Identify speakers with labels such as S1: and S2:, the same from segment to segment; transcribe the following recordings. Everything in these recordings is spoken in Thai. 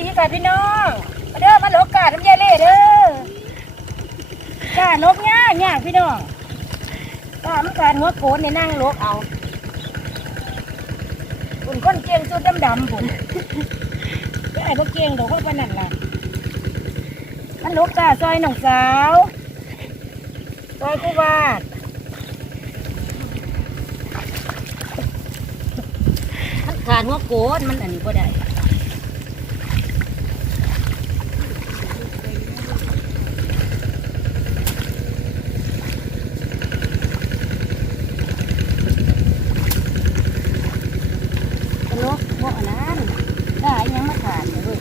S1: ดีค่ะพี่น้องมาเด้อมาโลกกาดน้ำยาเล่เด้อกาลกง่ายง่ายพี่น้องกามันการหัวโกนในนั่งลกเอาปุ่นก้นเกียงสุดดำๆปุ่นไอ้พวกเกียงดอกว่าปนนั่นล่ะมันลกกาซอยน้องสาวซอยกูบาทมันขาดหัวโกนมันอันนี้ก็ได้ นกพวกอันนั้นได้ยังมาขาดเลย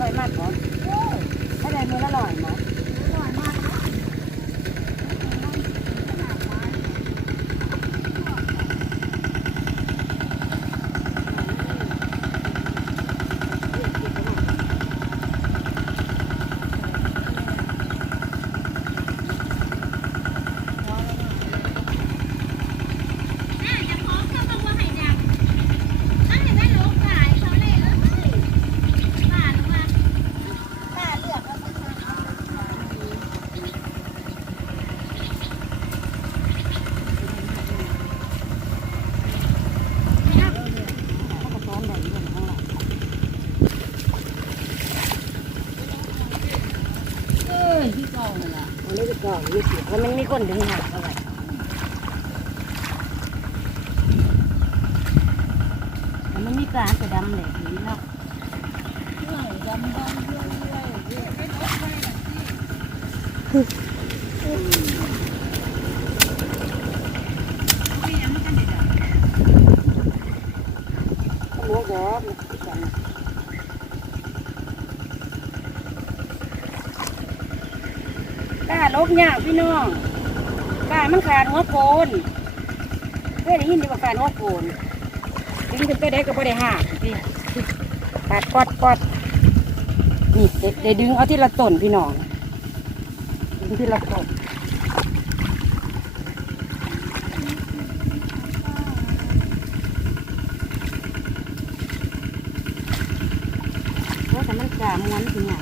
S1: ลอยมากเหรอถ้าได้มือละลอยไหมเอ้ยที่กอง นั่นล่ะอันนี้ที่กองยี่สิบแล้วมันมีคนดึงหักเอาไว้แล้วมันมีปลาตัวดำเลยนี่เนาะหมูกรอบ ล้าลบยากพี่น้องกล้ามันขาดหัวโกนเพื่อได้ยินดีว่าขาดหัวโกนดึงขึ้นไปได้ก็บ่ได้หักพี่ขาดกอดกอดนี่เด็ดดึงเอาที่ละต้นพี่น้องดึงที่ละต้นเพราะแต่มันกล้าม้วนคือไง